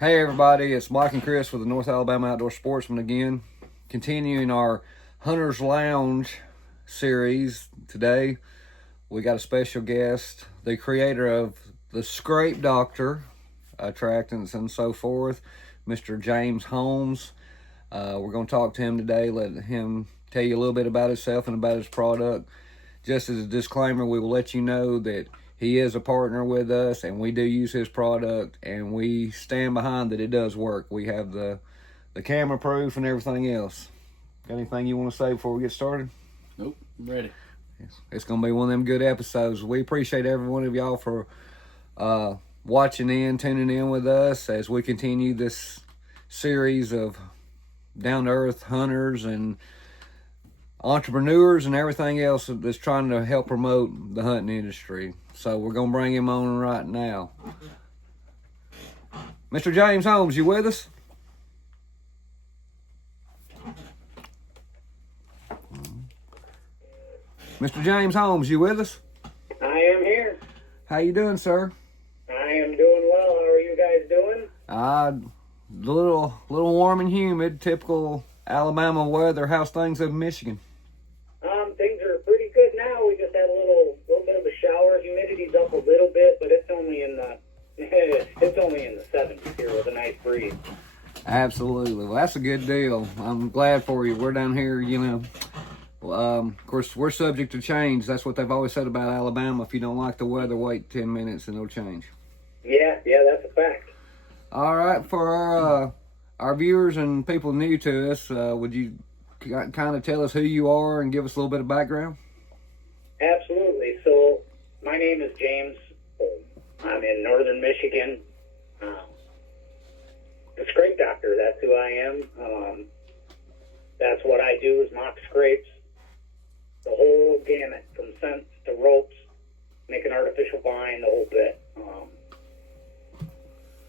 Hey everybody, it's Mike and Chris with the North Alabama Outdoor Sportsman again. Continuing our Hunter's Lounge series today. We got a special guest, the creator of the ScrapeDoctor attractants and so forth, Mr. James Holm. We're going to talk to him today, let him tell you a little bit about himself and about his product. Just as a disclaimer, we will let you know that he is a partner with us, and we do use his product, and we stand behind that it does work. We have the camera proof and everything else. Got anything you want to say before we get started? Nope, I'm ready. It's going to be one of them good episodes. We appreciate every one of y'all for watching in, tuning in with us as we continue this series of down-to-earth hunters and entrepreneurs and everything else that's trying to help promote the hunting industry. So we're going to bring him on right now. Mr. James Holmes, you with us? Mr. James Holmes, you with us? I am here. How you doing, sir? I am doing well. How are you guys doing? A little warm and humid, typical Alabama weather. How's things up in Michigan? Things are pretty good now. We just had a little bit of a shower. Humidity's up a little bit, but it's only in the it's only in the 70s here with a nice breeze. Absolutely. Well, that's a good deal. I'm glad for you. We're down here, of course, we're subject to change. That's what they've always said about Alabama. If you don't like the weather, wait 10 minutes and it'll change. Yeah, that's a fact. All right, for our viewers and people new to us, would you kind of tell us who you are and give us a little bit of background? Absolutely. So, my name is James Holm. I'm in northern Michigan. The ScrapeDoctor, that's who I am. That's what I do is mock scrapes. The whole gamut, from scents to ropes, make an artificial vine, the whole bit.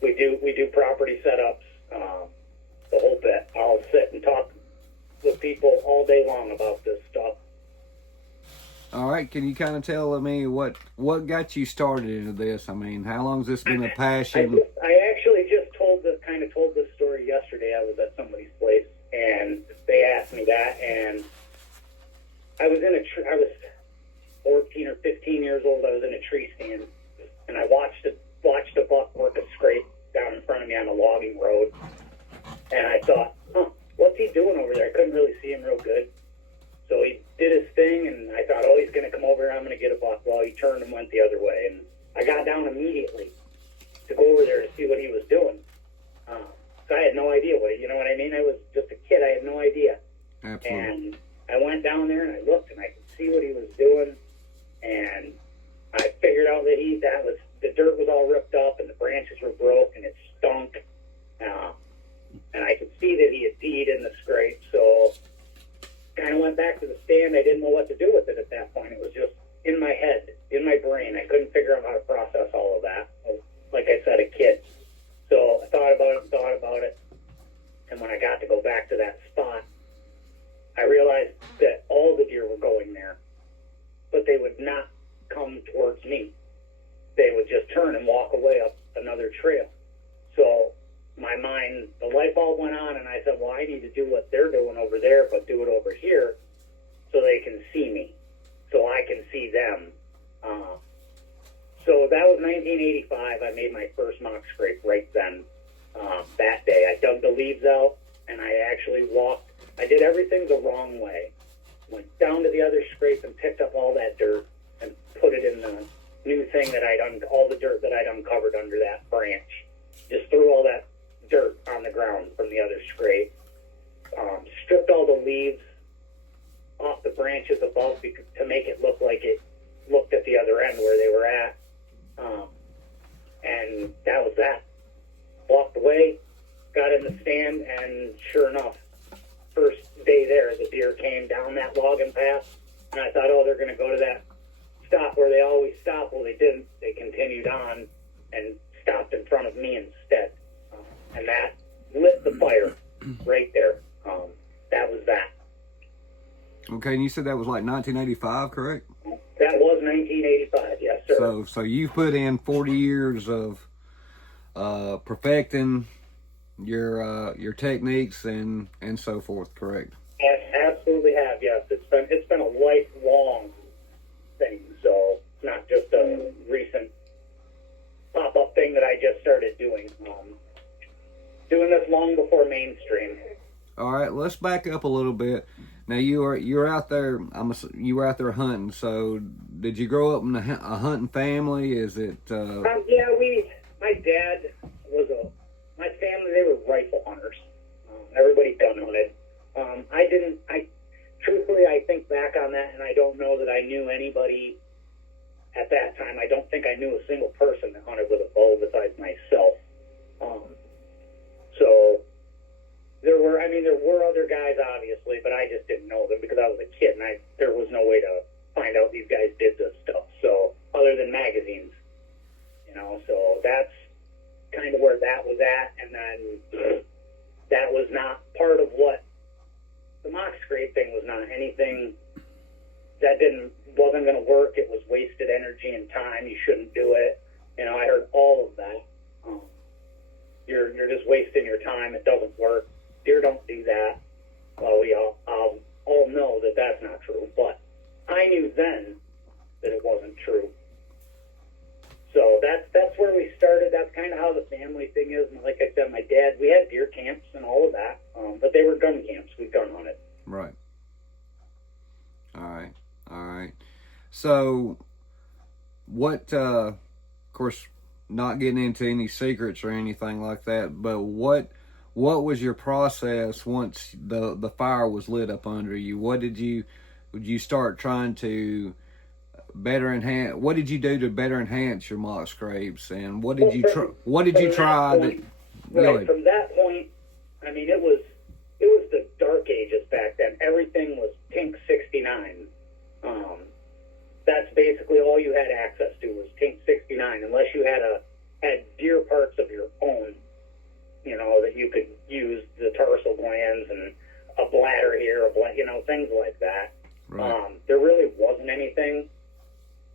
We do property setups, the whole bit. I'll sit and talk with people all day long about this stuff. All right, can you kind of tell me what got you started into this? I mean, how long has this been a passion? I actually just told this story yesterday. I was at somebody's place, and they asked me that, and I was 14 or 15 years old. I was in a tree stand, and I watched a buck work a scrape down in front of me on a logging road, and I thought, what's he doing over there? I couldn't really see him real good. So he did his thing, and I thought, he's going to come over here, I'm going to get a buck. Well, he turned and went the other way, and I got down immediately to go over there to see what he was doing. So I had no idea you know what I mean? I was just a kid. I had no idea. Absolutely. And I went down there, and I looked, and I could see what he was doing, and I figured out that the dirt was all ripped up, and the branches were broke, and it stunk. And I could see that he had peed in the scrape, so kind of went back to the stand. I didn't know what to do with it at that point. It was just in my head, in my brain. I couldn't figure out how to process all of that. I was, like I said, a kid. So I thought about it, and when I got to go back to that spot, I realized that all the deer were going there, but they would not come towards me. They would just turn and walk away up another trail. So my mind, the light bulb went on, and I said, well, I need to do what they're doing over there, but do it over here so they can see me, so I can see them. So that was 1985. I made my first mock scrape right then. That day, I dug the leaves out, and I actually walked. I did everything the wrong way. Went down to the other scrape and picked up all that dirt and put it in the new thing that all the dirt that I'd uncovered under that branch. Just threw all that dirt on the ground from the other scrape. Stripped all the leaves off the branches above to make it look like it looked at the other end where they were at. And that was that. Walked away, got in the stand, and sure enough, first day there, the deer came down that logging path, and I thought, they're going to go to that stop where they always stop. Well, they didn't. They continued on and stopped in front of me instead. And that lit the fire right there. That was that. Okay, and you said that was like 1985, correct? That was 1985, yes, sir. So you put in 40 years of perfecting your techniques and so forth. Correct. I absolutely have. Yes, it's been a lifelong thing. So it's not just a recent pop up thing that I just started doing. Doing this long before mainstream. All right, let's back up a little bit. Now you're out there. You were out there hunting. So did you grow up in a hunting family? Is it? Yeah, my dad was my family. They were rifle hunters. Everybody gun hunted. I didn't. Truthfully, I think back on that, and I don't know that I knew anybody at that time. I don't think I knew a single person that hunted with a bow besides myself. So there were other guys, obviously, but I just didn't know them because I was a kid, and there was no way to find out these guys did this stuff. So other than magazines, so that's kind of where that was at, and then that was not part of what the mock scrape thing was. Not anything that wasn't going to work. It was wasted energy and time. You shouldn't do it. I heard all of that. You're just wasting your time. It doesn't work. Deer don't do that. Well, we all know that that's not true, but I knew then that it wasn't true. So that's where we started. That's kind of how the family thing is. And like I said, my dad, we had deer camps and all of that, but they were gun camps. We gun hunted. Right. All right. So, what? Of course, not getting into any secrets or anything like that, but what was your process once the fire was lit up under you? Would you start trying to better enhance? What did you do to better enhance your mock scrapes? And what did you try? What did you try? Right, from that point, I mean, it was the dark ages back then. Everything was Tink 69. That's basically all you had access to was Tink 69, unless you had deer parts of your own, that you could use, the tarsal glands and a bladder here, things like that. Right. There really wasn't anything.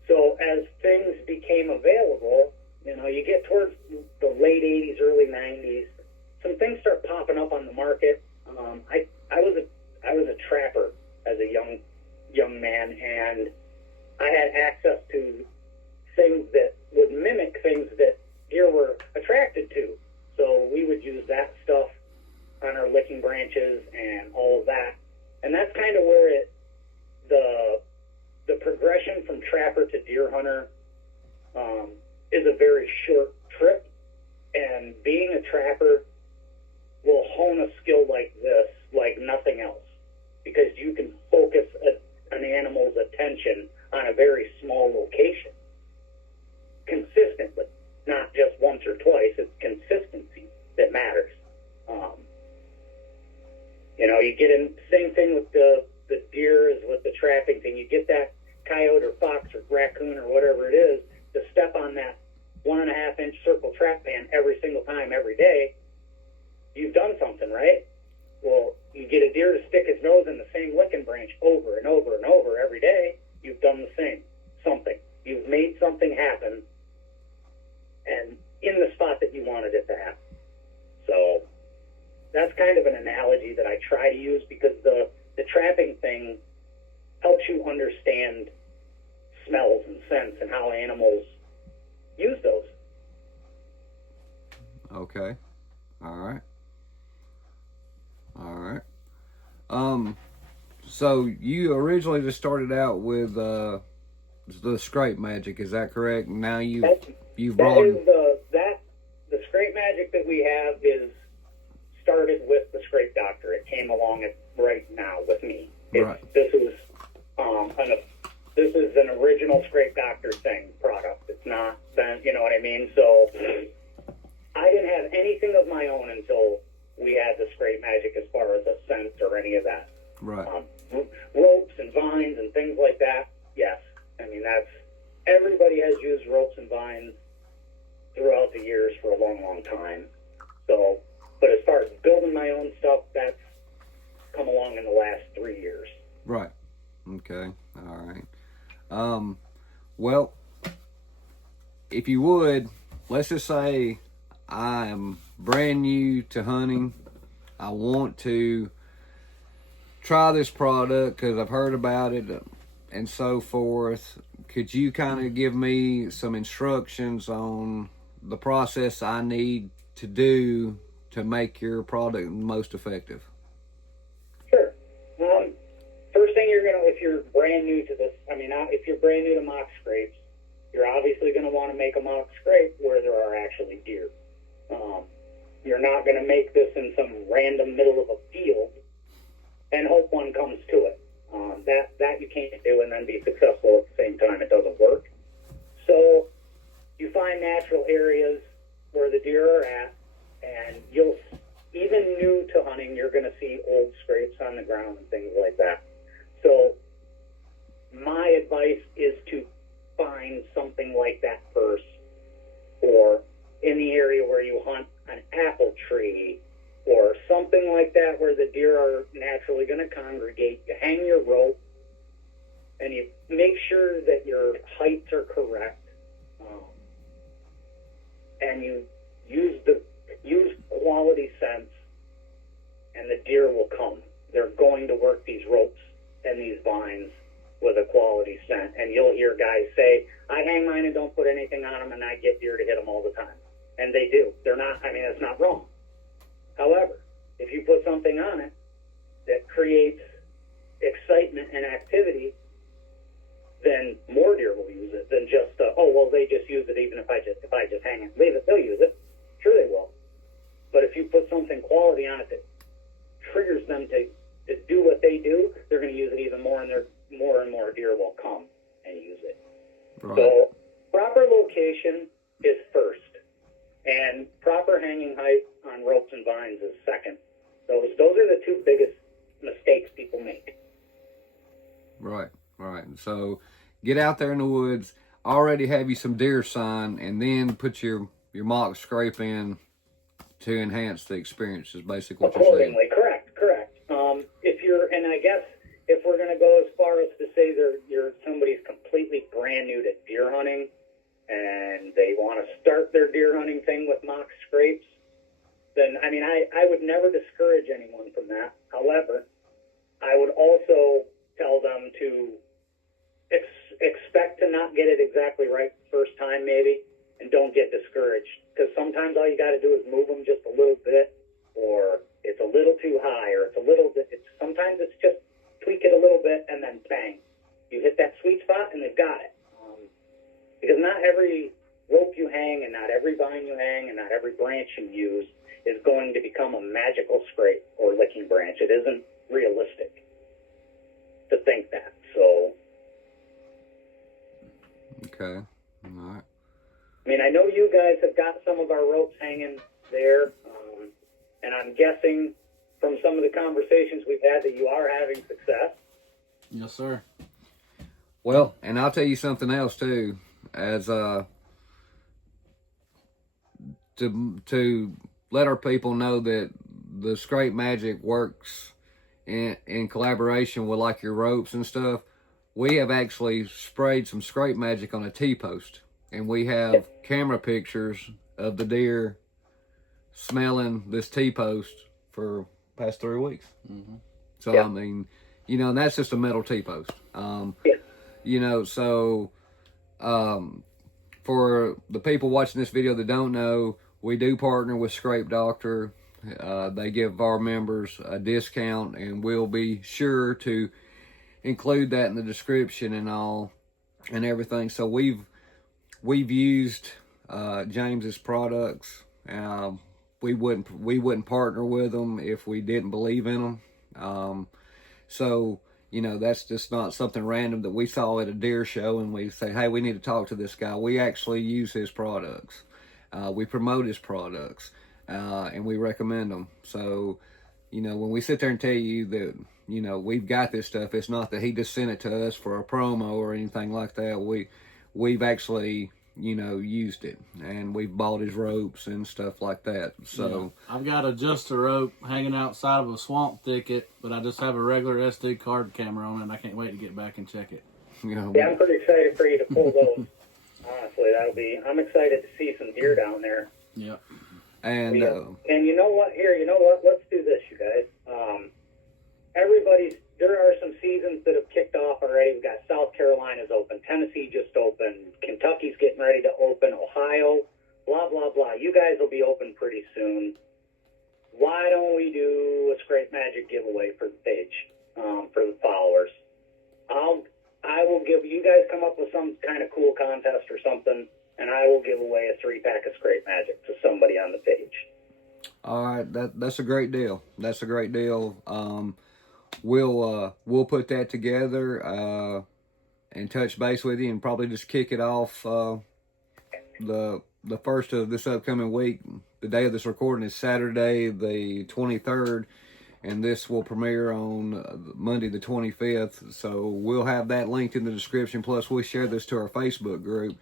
So as things became available, you get towards the late 80s, early 90s, some things start popping up on the market. I was a trapper as a young man, and I had access to things that would mimic things that deer were attracted to. So we would use that stuff on our licking branches and all of that. And that's kind of where the progression from trapper to deer hunter is a very short trip. And being a trapper will hone a skill like this like nothing else, because you can focus an animal's attention on a very small location consistently, not just once or twice. It's consistency that matters. You get in, same thing with the deer as with the trapping thing. You get that coyote or fox or raccoon or whatever it is to step on that 1.5 inch circle trap pan every single time, every day. You've done something, right? Well, you get a deer to stick his nose in the same licking branch over and over and over every day. You've done the same something. You've made something happen, and in the spot that you wanted it to happen. So that's kind of an analogy that I try to use, because the trapping thing helps you understand smells and scents and how animals use those. Okay. All right. So you originally just started out with the scrape magic, is that correct? Now you've brought the scrape magic that we have is started with the ScrapeDoctor. It came along right now with me. Right. This is an original ScrapeDoctor product. It's not been, you know what I mean? So I didn't have anything of my own until we had the scrape magic as far as a scent or any of that. right. Ropes and vines and things like that, yes. I mean, everybody has used ropes and vines throughout the years for a long, long time. So, but as far as building my own stuff, that's come along in the last 3 years. Right. Okay. All right. Well, if you would, let's just say I am brand new to hunting. I want to try this product because I've heard about it and so forth. Could you kind of give me some instructions on the process I need to do to make your product most effective? Sure. First thing if you're brand new to this, if you're brand new to mock scrapes, you're obviously going to want to make a mock scrape where there are actually deer. You're not going to make this in some random middle of a field and hope one comes to it. That you can't do and then be successful at the same time. It doesn't work. So you find natural areas where the deer are at, and even new to hunting, you're going to see old scrapes on the ground and things like that. So my advice is to find something like that first, or in the area where you hunt, an apple tree or something like that where the deer are naturally going to congregate. You hang your rope and you make sure that your heights are correct, and you use quality scents, and the deer will come. They're going to work these ropes and these vines with a quality scent, and you'll hear guys say, I hang mine and don't put anything on them, and I get deer to hit them all the time. And they do. They're not, that's not wrong. However, if you put something on it that creates excitement and activity, then more deer will use it than just, they just use it even if I just hang it and leave it, they'll use it. Sure they will. But if you put something quality on it that triggers them to do what they do, they're going to use it even more, and more and more deer will come and use it. Right. So proper location is first, and proper hanging height on ropes and vines is second. Those are the two biggest mistakes people make. Right. So get out there in the woods, already have you some deer sign, and then put your mock scrape in to enhance the experience is basically what you're saying. Correct. I guess if we're going to go as far as to say somebody's completely brand new to deer hunting and they want to start their deer hunting thing with mock scrapes, then I would never discourage anyone from that. However, I would also tell them to expect to not get it exactly right the first time maybe, and don't get discouraged, because sometimes all you got to do is move them just a little bit, or it's a little too high, or sometimes it's just tweak it a little bit and then bang, you hit that sweet spot and they've got it. Because not every rope you hang and not every vine you hang and not every branch you use is going to become a magical scrape or licking branch. It isn't realistic to think that. So okay. All right. I know you guys have got some of our ropes hanging there, and I'm guessing from some of the conversations we've had that you are having success. Yes, sir. Well, and I'll tell you something else too, as to let our people know that the Scrape Magic works in collaboration with like your ropes and stuff. We have actually sprayed some Scrape Magic on a T-post, and we have camera pictures of the deer smelling this T-post for past 3 weeks. Mm-hmm. So and that's just a metal T-post. So for the people watching this video that don't know, we do partner with ScrapeDoctor. They give our members a discount, and we'll be sure to include that in the description and all and everything. So we've used James's products. We wouldn't partner with them if we didn't believe in them. So that's just not something random that we saw at a deer show and we say, hey, we need to talk to this guy. We actually use his products. We promote his products, and we recommend them. So, when we sit there and tell you that, we've got this stuff, it's not that he just sent it to us for a promo or anything like that. We've actually, used it, and we've bought his ropes and stuff like that. So I've got just a rope hanging outside of a swamp thicket, but I just have a regular SD card camera on it, and I can't wait to get back and check it. Yeah, I'm pretty excited for you to pull those. Honestly, I'm excited to see some deer down there. Yep. And and you know what? Here, you know what? Let's do this, you guys. There are some seasons that have kicked off already. We've got South Carolina's open, Tennessee just opened, Kentucky's getting ready to open, Ohio, blah, blah, blah. You guys will be open pretty soon. Why don't we do a Scrape Magic giveaway for the page, for the followers? I will give you guys come up with some kind of cool contest or something, and I will give away a 3-pack of Scrape Magic to somebody on the page. all right, that's a great deal. That's a great deal. We'll put that together and touch base with you, and probably just kick it off the first of this upcoming week. The day of this recording is Saturday the 23rd, and this will premiere on Monday the 25th. So we'll have that linked in the description. Plus, we'll share this to our Facebook group.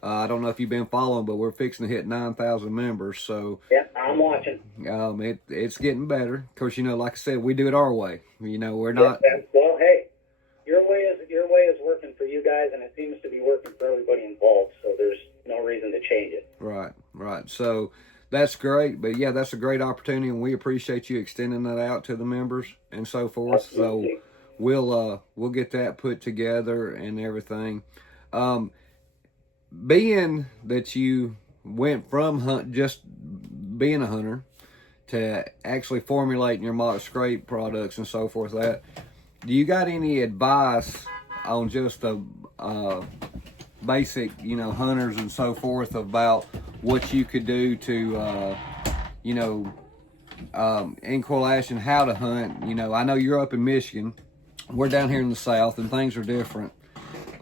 I don't know if you've been following, but we're fixing to hit 9,000 members. So yeah, I'm watching. It's getting better. Of course, you know, like I said, we do it our way. You know, we're not. Well, hey, your way is working for you guys, and it seems to be working for everybody involved. So there's no reason to change it. Right. So that's great. But yeah, that's a great opportunity, and we appreciate you extending that out to the members and so forth. Absolutely. So we'll get that put together and everything. Being that you went from just being a hunter to actually formulating your mock scrape products and so forth, do you got any advice on just the basic, you know, hunters and so forth about what you could do to, you know, in correlation how to hunt? You know, I know you're up in Michigan. We're down here in the South, and things are different.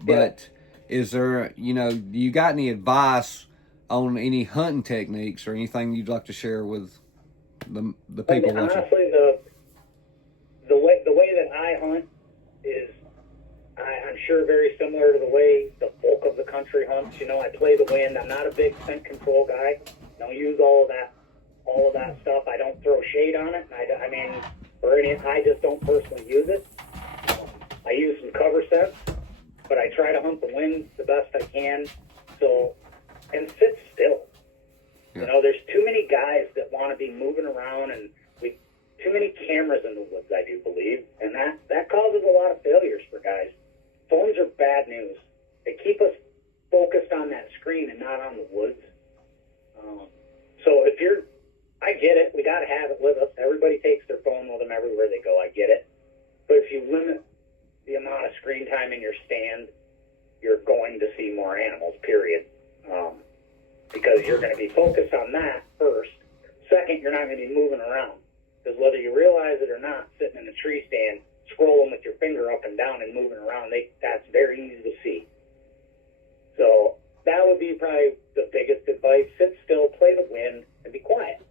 But is there, you know, do you got any advice on any hunting techniques or anything you'd like to share with the people watching? Honestly, the way that I hunt is, I'm sure, very similar to the way the bulk of the country hunts. You know, I play the wind. I'm not a big scent control guy. Don't use all of that stuff. I don't throw shade on it. I just don't personally use it. I use some cover sets, but I try to hunt the wind the best I can. So, and sit still. Yeah. You know, there's too many guys that want to be moving around, and too many cameras in the woods, I do believe, and that causes a lot of failures for guys. Phones are bad news. They keep us focused on that screen and not on the woods. So I get it. We got to have it with us. Everybody takes their phone with them everywhere they go. I get it. But if you limit the amount of screen time in your stand, you're going to see more animals, period. Because you're going to be focused on that first. Second, you're not going to be moving around. Because whether you realize it or not, sitting in a tree stand, scrolling with your finger up and down and moving around, that's very easy to see. So that would be probably the biggest advice. Sit still, play the wind, and be quiet.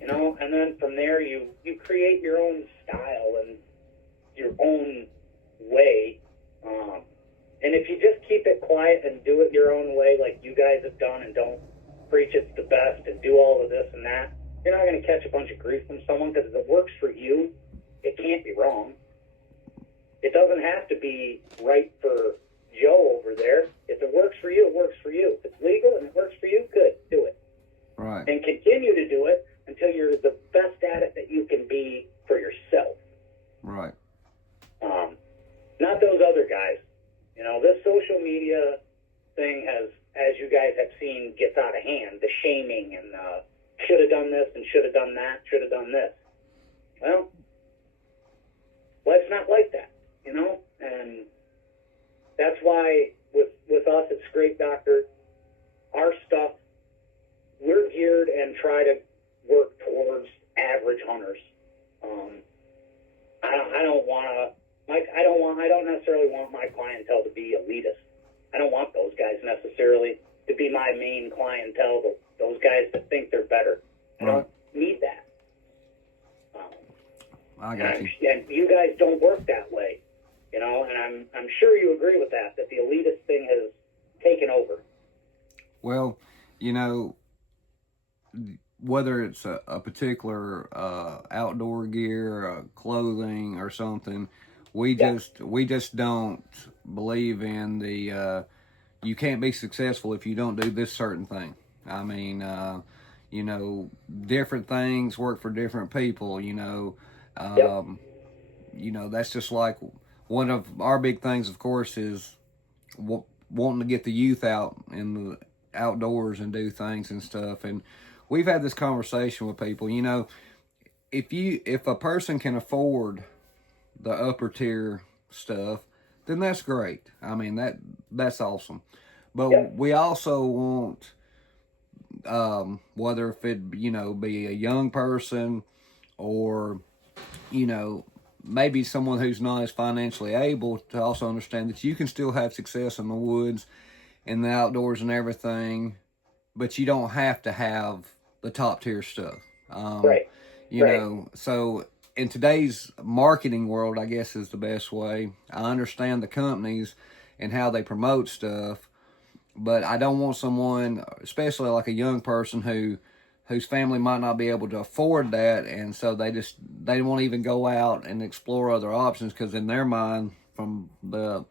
You know, and then from there you create your own style and your own way. And if you just keep it quiet and do it your own way like you guys have done, and don't preach it's the best and do all of this and that, you're not going to catch a bunch of grief from someone, because if it works for you, it can't be wrong. It doesn't have to be right for Joe over there. If it works for you, it works for you. If it's legal and it works for you, good, do it. Right. And continue to do it until you're the best at it that you can be for yourself. Right. Not those other guys. You know, this social media thing has, as you guys have seen, gets out of hand. The shaming and should have done this and should have done that, should have done this. Well, life's not like that, you know? And that's why with us at ScrapeDoctor, our stuff, we're geared and try to work towards average hunters. I don't necessarily want my clientele to be elitist. I don't want those guys necessarily to be my main clientele, those guys that think they're better. I don't need that. I got you. And you guys don't work that way, you know, and I'm sure you agree with that the elitist thing has taken over. Well, you know, whether it's a particular outdoor gear, clothing, or something, we just don't believe in the you can't be successful if you don't do this certain thing. I mean, You know, different things work for different people. You know, you know, that's just like one of our big things, of course, is wanting to get the youth out in the outdoors and do things and stuff. And we've had this conversation with people. You know, if a person can afford the upper tier stuff, then that's great. I mean, that's awesome. But we also want, whether if it, you know, be a young person or, you know, maybe someone who's not as financially able, to also understand that you can still have success in the woods and the outdoors and everything, but you don't have to have the top tier stuff. Right. You know, so in today's marketing world, I guess is the best way. I understand the companies and how they promote stuff, but I don't want someone, especially like a young person whose family might not be able to afford that, and so they won't even go out and explore other options, because in their mind, from the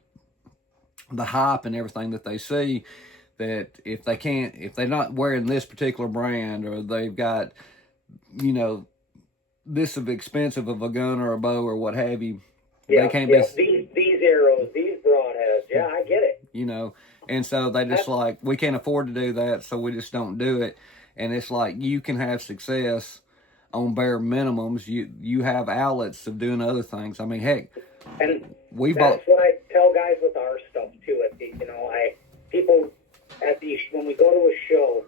hype and everything that they see, that if they're not wearing this particular brand, or they've got, you know, this of expensive of a gun or a bow or what have you, they can't be these arrows, these broadheads. Yeah, I get it. You know, and so they just like, we can't afford to do that, so we just don't do it. And it's like, you can have success on bare minimums. You have outlets of doing other things. I mean, heck, and that's what I tell guys with our stuff too. You know, people when we go to a show,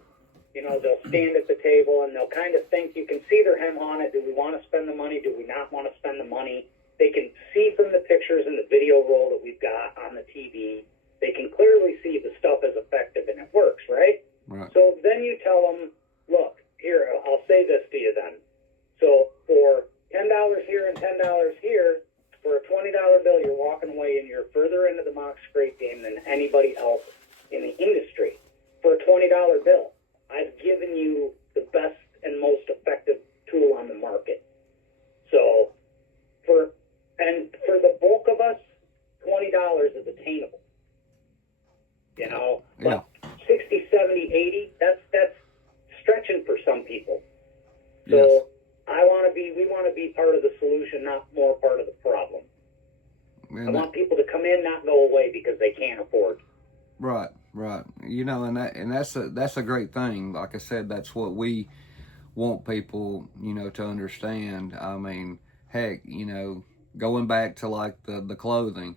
you know, they'll stand at the table and they'll kind of think, you can see their hem on it. Do we want to spend the money? Do we not want to spend the money? They can see from the pictures and the video roll that we've got on the TV. They can clearly see the stuff is effective and it works, right? Right. So then you tell them, look, here, I'll say this to you then. So for $10 here and $10 here, for a $20 bill, you're walking away and you're further into the mock scrape game than anybody else in the industry. For a $20 bill, I've given you the best and most effective tool on the market. So for the bulk of us, $20 is attainable. You know, Yeah. but 60, 70, 80, that's stretching for some people. So Yes. we want to be part of the solution, not more part of the problem. And I want people to come in, not go away because they can't afford. Right. You know, and that's a great thing. Like I said, that's what we want people, you know, to understand. I mean, heck, you know, going back to like the clothing,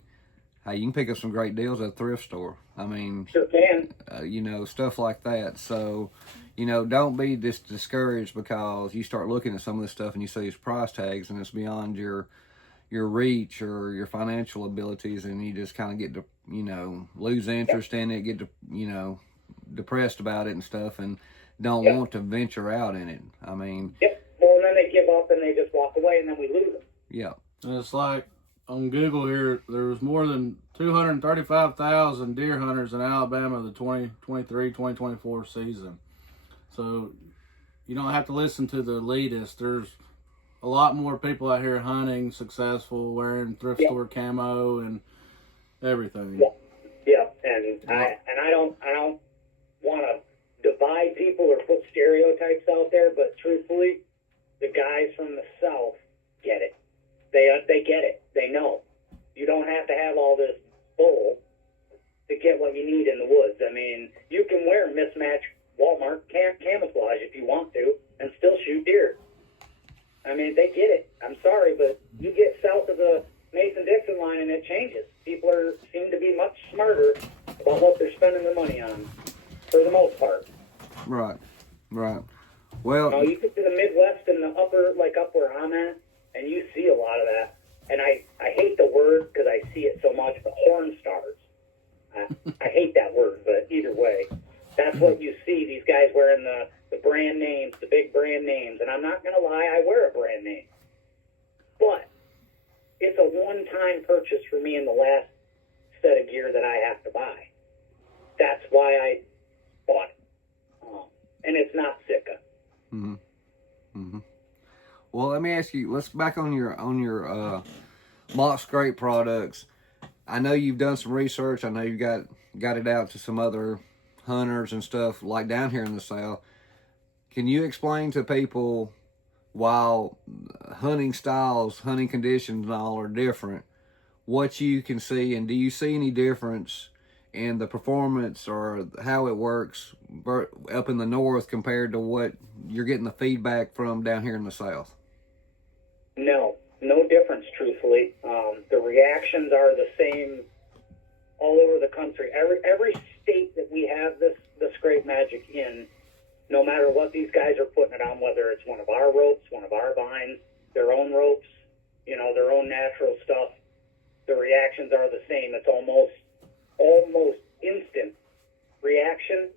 hey, you can pick up some great deals at a thrift store. I mean, Sure can. You know, stuff like that. So, you know, don't be discouraged because you start looking at some of this stuff and you see these price tags and it's beyond your reach or your financial abilities, and you just kind of get to, you know, lose interest in it, get to, you know, depressed about it and stuff, and don't want to venture out in it. I mean, Well, and then they give up and they just walk away, and then we lose them. Yeah. And it's like on Google here, there was more than 235,000 deer hunters in Alabama the 2023-2024 season. So you don't have to listen to the elitists. There's a lot more people out here hunting, successful, wearing thrift store camo and everything. Yeah, and I don't want to divide people or put stereotypes out there, but truthfully, the guys from the South get it. They get it. They know. You don't have to have all this bull to get what you need in the woods. I mean, you can wear mismatched Walmart camouflage if you want to and still shoot deer. I mean, they get it. I'm sorry, but you get south of the Mason-Dixon line and it changes. People seem to be much smarter about what they're spending their money on, for the most part. Right. Well, Now, you get to the Midwest and the up where I'm at, and you see a lot of that. And I hate the word because I see it so much, but horn stars. I hate that word, but either way, that's what you see. These guys wearing the brand names, the big brand names. And I'm not going to lie, I wear a brand name. But it's a one-time purchase for me in the last set of gear that I have to buy. That's why I bought it. And it's not Sitka. Well, let me ask you. Let's back on your mock scrape products. I know you've done some research. I know you got it out to some other hunters and stuff like down here in the South. can you explain to people, while hunting styles, hunting conditions and all are different, what you can see, and do you see any difference in the performance or how it works up in the north compared to what you're getting the feedback from down here in the south? No difference, truthfully. The reactions are the same all over the country. Every state that we have the Scrape Magic in, no matter what these guys are putting it on, whether it's one of our ropes, one of our vines, their own ropes, their own natural stuff, the reactions are the same. It's almost instant reaction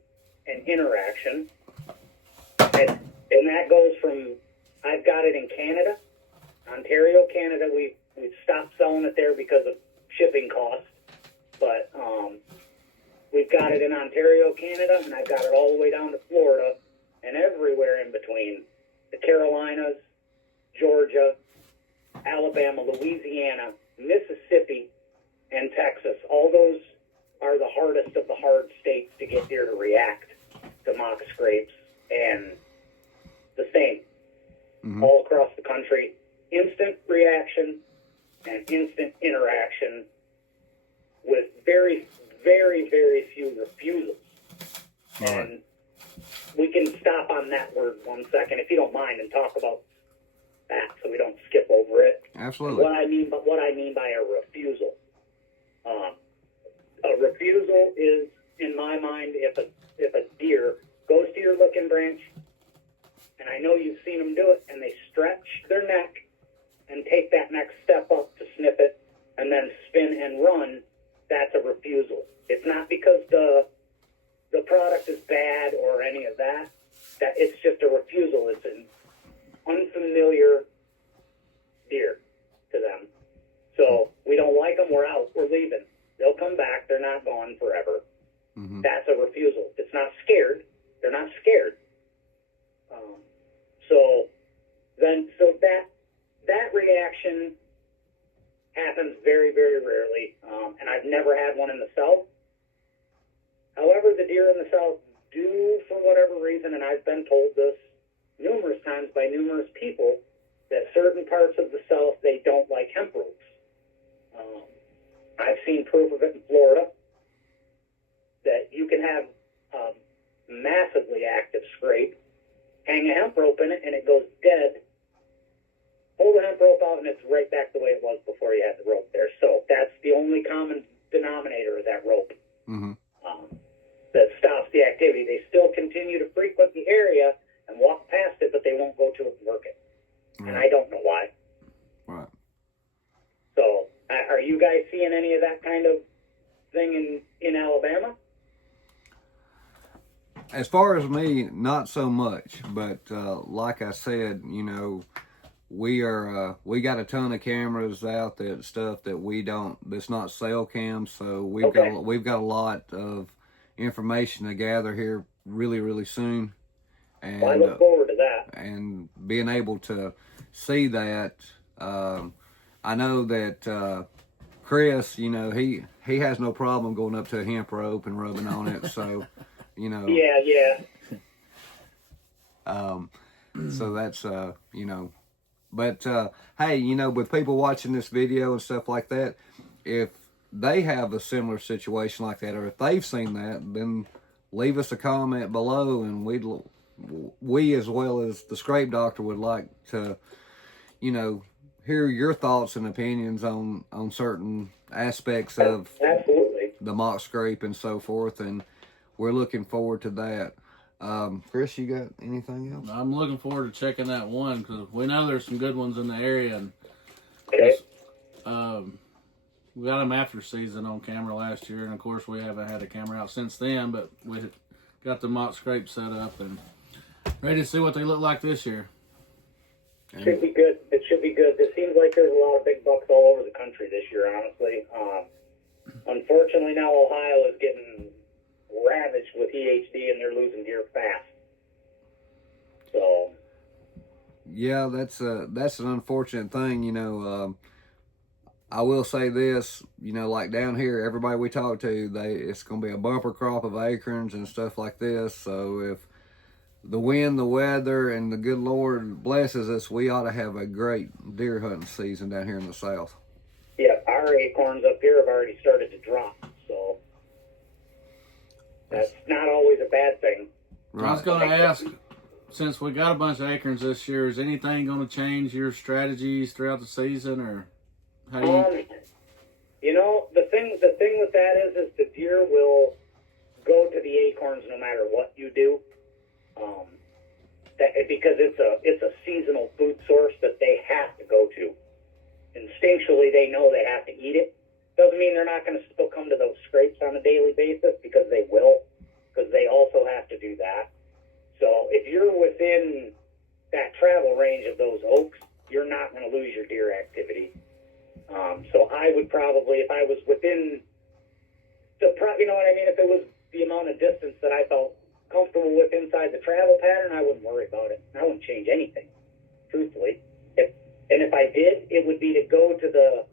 and interaction. And that goes from, I've got it in Canada, Ontario, Canada. We've stopped selling it there because of shipping costs. But we've got it in Ontario, Canada, and I've got it all the way down to Florida and everywhere in between. The Carolinas, Georgia, Alabama, Louisiana, Mississippi, and Texas. All those are the hardest of the hard states to get deer to react to mock scrapes. And the same. Mm-hmm. All across the country. Instant reaction and instant interaction with very, very, very few refusals. All and right. We can stop on that word 1 second, if you don't mind, and talk about that so we don't skip over it. Absolutely. What I mean by a refusal. A refusal is, in my mind, if a deer goes to your looking branch, and I know you've seen them do it, and they stretch their neck and take that next step up to sniff it, and then spin and run, that's a refusal. It's not because the product is bad or any of that. That it's just a refusal. It's an unfamiliar deer to them. So we don't like them. We're out. We're leaving. They'll come back. They're not gone forever. Mm-hmm. That's a refusal. It's not scared. They're not scared. So that reaction happens very, very rarely, and I've never had one in the South. However, the deer in the South do, for whatever reason, and I've been told this numerous times by numerous people, that certain parts of the South, they don't like hemp ropes. I've seen proof of it in Florida, that you can have massively active scrape, hang a hemp rope in it, and it goes dead. Pull the hemp rope out, and it's right back the way it was before you had the rope there. So that's the only common denominator of that rope. Mm-hmm. That stops the activity. They still continue to frequent the area and walk past it, but they won't go to it and work it. Right. And I don't know why. Right. So are you guys seeing any of that kind of thing in Alabama? As far as me, not so much. But like I said, we got a ton of cameras out that stuff that that's not cell cams. So we've got a lot of information to gather here really, really soon. And well, I look forward to that. And being able to see that, I know that Chris, he has no problem going up to a hemp rope and rubbing on it. So, Yeah. So that's, but hey, with people watching this video and stuff like that, if they have a similar situation like that, or if they've seen that, then leave us a comment below, and we as well as the Scrape Doctor would like to, hear your thoughts and opinions on certain aspects of Absolutely. The mock scrape and so forth, and we're looking forward to that. Chris, you got anything else? I'm looking forward to checking that one, because we know there's some good ones in the area, and okay. We got them after season on camera last year, and of course we haven't had a camera out since then, but we got the mock scrape set up and ready to see what they look like this year. Should be good. It should be good. It seems like there's a lot of big bucks all over the country this year, honestly. Unfortunately, now Ohio is getting ravaged with EHD, and they're losing deer fast. So yeah, that's an unfortunate thing. I will say this, like down here, everybody we talk to, it's going to be a bumper crop of acorns and stuff like this. So if the wind, the weather, and the good Lord blesses us, we ought to have a great deer hunting season down here in the South. Yeah, our acorns up here have already started to drop, so that's not always a bad thing. I was going to ask, since we got a bunch of acorns this year, is anything going to change your strategies throughout the season, or how do you? You know, the thing with that is the deer will go to the acorns no matter what you do. Because it's a seasonal food source that they have to go to. Instinctually, they know they have to eat it. Doesn't mean they're not going to still come to those scrapes on a daily basis, because they will, because they also have to do that. So if you're within that travel range of those oaks, you're not going to lose your deer activity. So I would probably, if I was within you know what I mean, if it was the amount of distance that I felt comfortable with inside the travel pattern, I wouldn't worry about it. I wouldn't change anything, truthfully. If I did, it would be to go to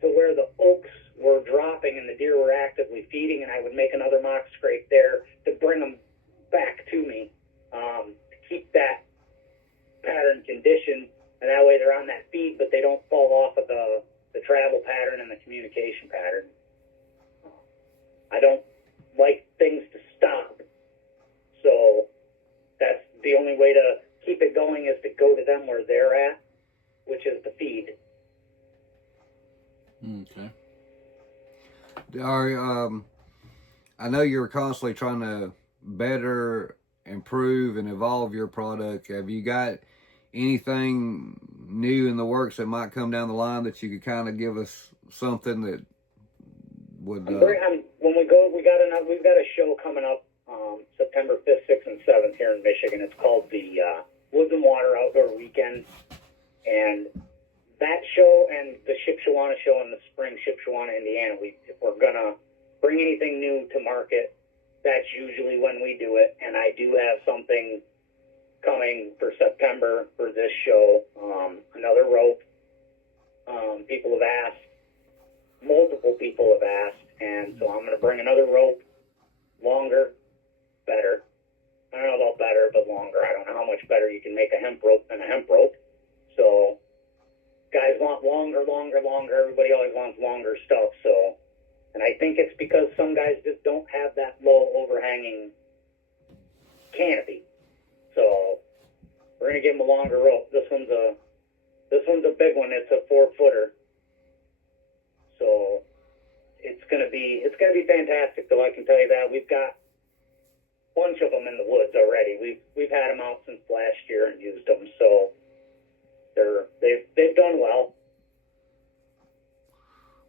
where the oaks were dropping and the deer were actively feeding, and I would make another mock scrape there to bring them back to me, to keep that pattern conditioned, and that way they're on that feed, but they don't fall off of the travel pattern and the communication pattern. I don't like things to stop, so that's the only way to keep it going, is to go to them where they're at, which is the feed. Okay. I know you're constantly trying to better, improve, and evolve your product. Have you got anything new in the works that might come down the line that you could kind of give us something that would? When we've got a show coming up September 5th, 6th, and 7th here in Michigan. It's called the Woods and Water Outdoor Weekend, and that show and the Shipshewana show in the spring, Shipshewana, Indiana. If we're gonna bring anything new to market, that's usually when we do it. And I do have something coming for September for this show. Another rope. People have asked. Multiple people have asked, and so I'm going to bring another rope. Longer, better. I don't know about better, but longer. I don't know how much better you can make a hemp rope than a hemp rope. So guys want longer. Everybody always wants longer stuff. So, and I think it's because some guys just don't have that low overhanging canopy. So we're gonna give them a longer rope. This one's a big one. It's a 4-footer. So it's gonna be fantastic. Though I can tell you that we've got a bunch of them in the woods already. We've had them out since last year and used them. So they've done well.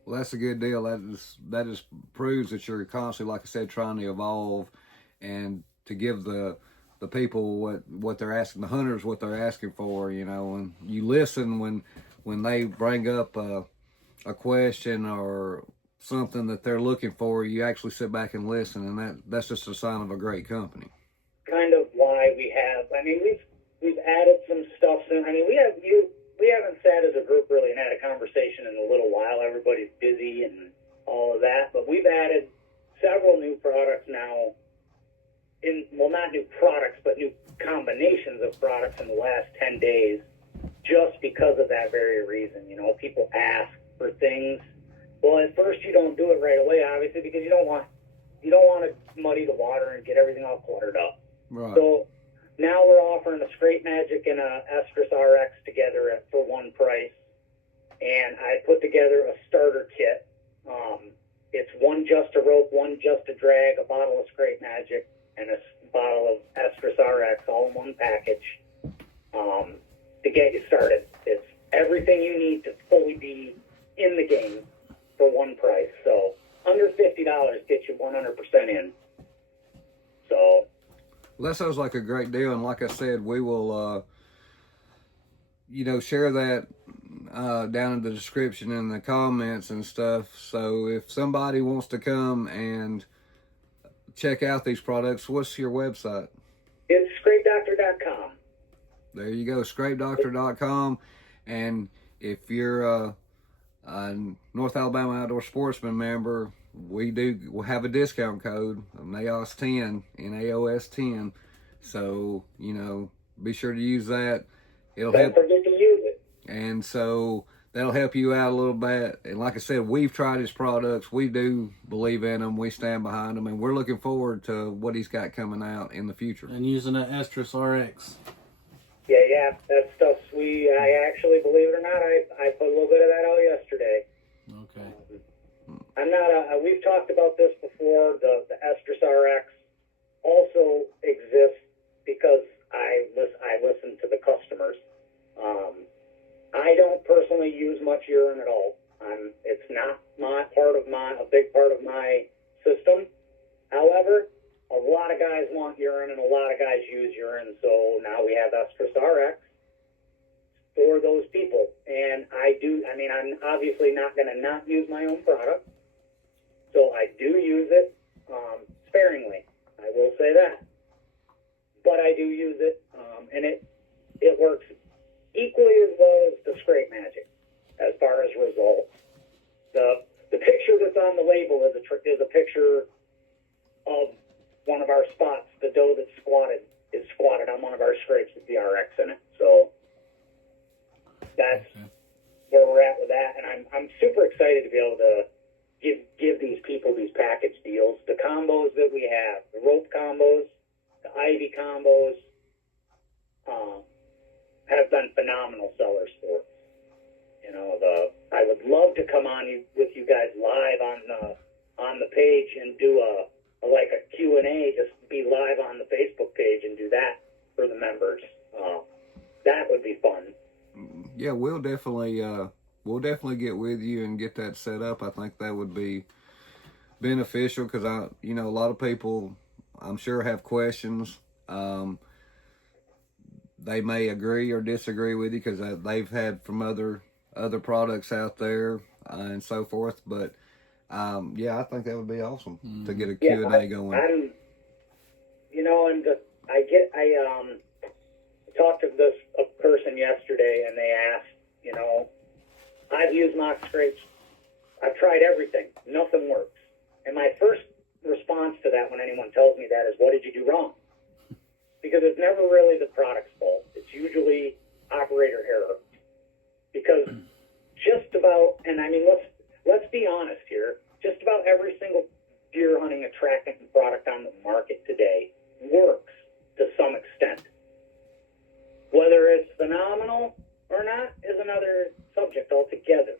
Well, that's a good deal. That just proves that you're constantly, like I said, trying to evolve and to give the people what they're asking, the hunters what they're asking for. You know, and you listen when they bring up a question or something that they're looking for. You actually sit back and listen, and that's just a sign of a great company. Kind of why we have. I mean, we've added some stuff. I mean, we haven't sat as a group really and had a conversation in a little while. Everybody's busy and all of that, but we've added several new products now. Not new products, but new combinations of products in the last 10 days, just because of that very reason. You know, people ask for things. Well, at first you don't do it right away, obviously, because you don't want to muddy the water and get everything all cluttered up. Right. So now we're offering a Scrape Magic and a Estrus RX together for one price, and I put together a starter kit. It's one just a rope, one just a drag, a bottle of Scrape Magic, and a bottle of Estrus RX, all in one package, to get you started. It's everything you need to fully be in the game for one price. So under $50 gets you 100% in. So well, that sounds like a great deal, and like I said, we will share that down in the description and the comments and stuff. So if somebody wants to come and check out these products, what's your website? It's ScrapeDoctor.com. There you go, ScrapeDoctor.com. And if you're a North Alabama Outdoor Sportsman member, we'll have a discount code, NAOS10, NAOS10, So, you know, be sure to use that. It'll Don't help. forget to use it. And so that'll help you out a little bit. And like I said, we've tried his products. We do believe in them. We stand behind them. And we're looking forward to what he's got coming out in the future. And using the Estrus RX. Yeah, that stuff's I actually, believe it or not, I put a little bit of that out yesterday. Okay. I'm not we've talked about this before. The Estrus RX also exists because I listen to the customers. I don't personally use much urine at all. It's not a big part of my system. However, a lot of guys want urine and a lot of guys use urine, so now we have Estrus RX for those people. And I'm obviously not going to not use my own product, so I do use it sparingly. I will say that. But I do use it, and it works equally as well as the Scrape Magic as far as results. The picture that's on the label is a picture of one of our spots. The doe that's is squatted on one of our scrapes with the RX in it. So that's where we're at with that, and I'm super excited to be able to give these people these package deals. The combos that we have, the rope combos, the Ivy combos, have been phenomenal sellers for us. You know, I would love to come with you guys live on the page and do a Q&A, just be live on the Facebook page and do that for the members. That would be fun. Yeah, we'll definitely get with you and get that set up. I think that would be beneficial because a lot of people, I'm sure, have questions. They may agree or disagree with you because they've had from other products out there and so forth. But I think that would be awesome to get a Q&A going. I talked to this person yesterday, and they asked, I've used mock scrapes. I've tried everything. Nothing works. And my first response to that when anyone tells me that is, what did you do wrong? Because it's never really the product's fault. It's usually operator error. Because just about, and let's be honest here, just about every single deer hunting attractant and product on the market today works to some extent. Whether it's phenomenal or not is another subject altogether.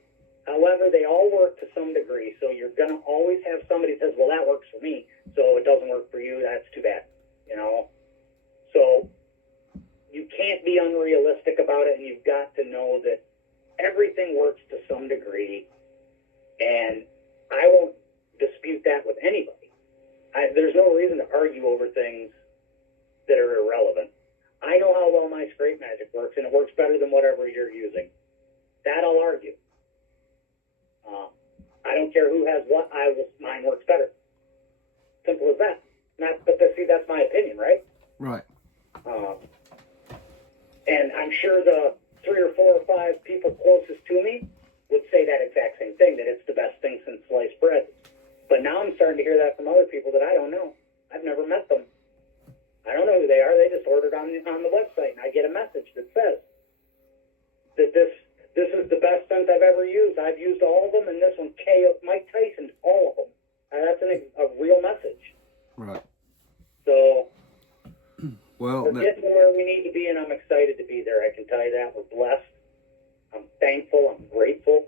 However, they all work to some degree, so you're going to always have somebody that says, well, that works for me, so it doesn't work for you. That's too bad, So you can't be unrealistic about it, and you've got to know that everything works to some degree, and I won't dispute that with anybody. There's no reason to argue over things that are irrelevant. I know how well my Scrape Magic works, and it works better than whatever you're using. That I'll argue. I don't care who has what. Mine works better. Simple as that. That's my opinion, right? Right. And I'm sure the 3 or 4 or 5 people closest to me would say that exact same thing, that it's the best thing since sliced bread. But now I'm starting to hear that from other people that I don't know. I've never met them. I don't know who they are. They just ordered on the website, and I get a message that says that this is the best scent I've ever used. I've used all of them, and this one Mike Tyson's all of them. And that's a real message. Right. So well, we're getting to where we need to be, and I'm excited to be there. I can tell you that. We're blessed. I'm thankful. I'm grateful.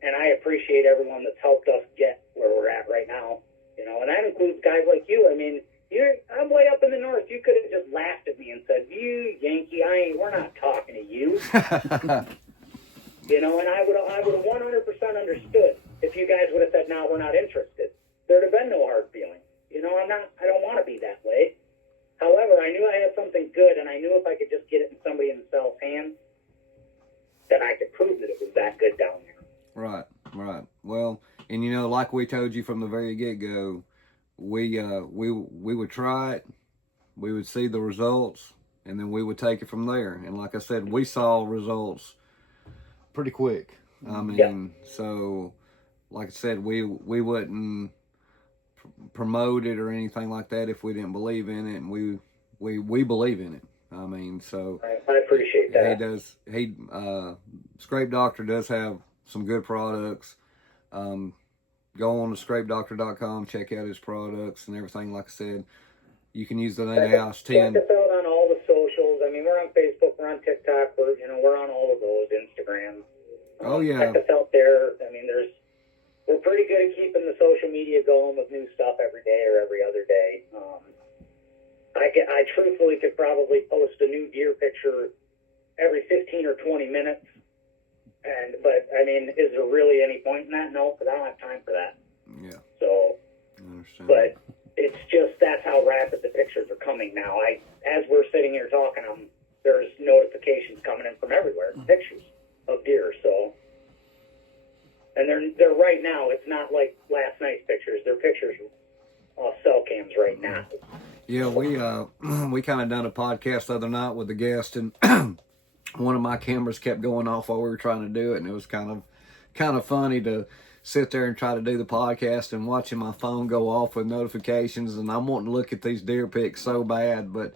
And I appreciate everyone that's helped us get where we're at right now. And that includes guys like you. I'm way up in the north. You could have just laughed at me and said, "You Yankee, we're not talking to you." And I would have 100% understood if you guys would have said, "No, we're not interested." There'd have been no hard feeling. I don't want to be that way. However, I knew I had something good, and I knew if I could just get it in somebody in the cell's hands, that I could prove that it was that good down there. Right. Well, and like we told you from the very get-go, we would try it, we would see the results, and then we would take it from there. And like I said, we saw results pretty quick. So like I said, we wouldn't promote it or anything like that if we didn't believe in it, and we believe in it. I mean, so I appreciate that. ScrapeDoctor does have some good products. Go on to ScrapeDoctor.com, check out his products and everything. Like I said, you can use the name House 10. Check us out on all the socials. I mean, we're on Facebook, we're on TikTok, we're on all of those, Instagram. Oh yeah. Check us out there. I mean, we're pretty good at keeping the social media going with new stuff every day or every other day. I truthfully could probably post a new deer picture every 15 or 20 minutes. But I mean, is there really any point in that? No, because I don't have time for that. Yeah. So, I understand. but it's just that's how rapid the pictures are coming now. As we're sitting here talking, there's notifications coming in from everywhere, pictures of deer. So, and they're right now. It's not like last night's pictures. They're pictures off cell cams right now. Yeah, we kind of done a podcast the other night with a guest, and one of my cameras kept going off while we were trying to do it, and it was kind of funny to sit there and try to do the podcast and watching my phone go off with notifications, and I'm wanting to look at these deer pics so bad, but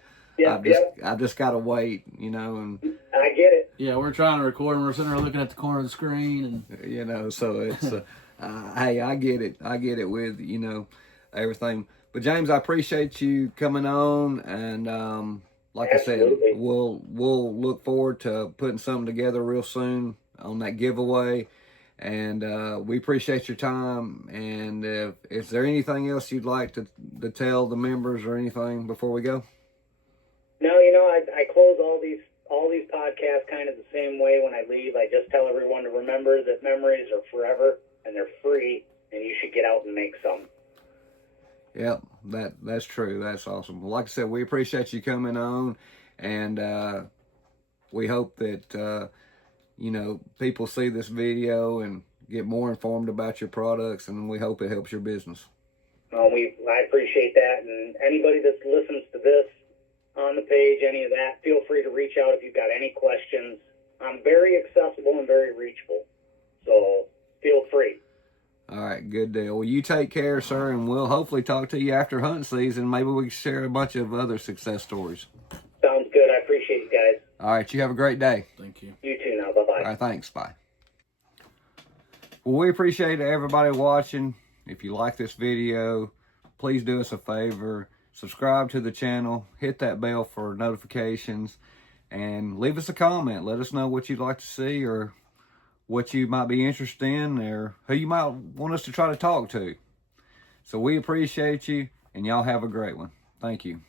I've just got to wait, you know. And I get it. Yeah, we're trying to record and we're sitting there looking at the corner of the screen, and you know, so it's hey, I get it with, you know, everything. But James, I appreciate you coming on, and like Absolutely. I said, we'll look forward to putting something together real soon on that giveaway. And we appreciate your time. And is there anything else you'd like to tell the members or anything before we go? No, you know, I close all these podcasts kind of the same way when I leave. I just tell everyone to remember that memories are forever and they're free, and you should get out and make some. Yep, that's true. That's awesome. Well, like I said, we appreciate you coming on, and we hope that you know, people see this video and get more informed about your products, and we hope it helps your business. I appreciate that, and anybody that listens to this on the page, any of that, feel free to reach out if you've got any questions. I'm very accessible and very reachable, so feel free. All right, good deal. Well, you take care, sir, and we'll hopefully talk to you after hunting season. Maybe we can share a bunch of other success stories. Sounds good. I appreciate you guys. All right, you have a great day. thank you. You too now. Bye-bye. All right, thanks. Bye. Well, we appreciate everybody watching. If you like this video, please do us a favor. Subscribe to the channel. Hit that bell for notifications. And leave us a comment. Let us know what you'd like to see, or what you might be interested in, or who you might want us to try to talk to. So we appreciate you, and y'all have a great one. Thank you.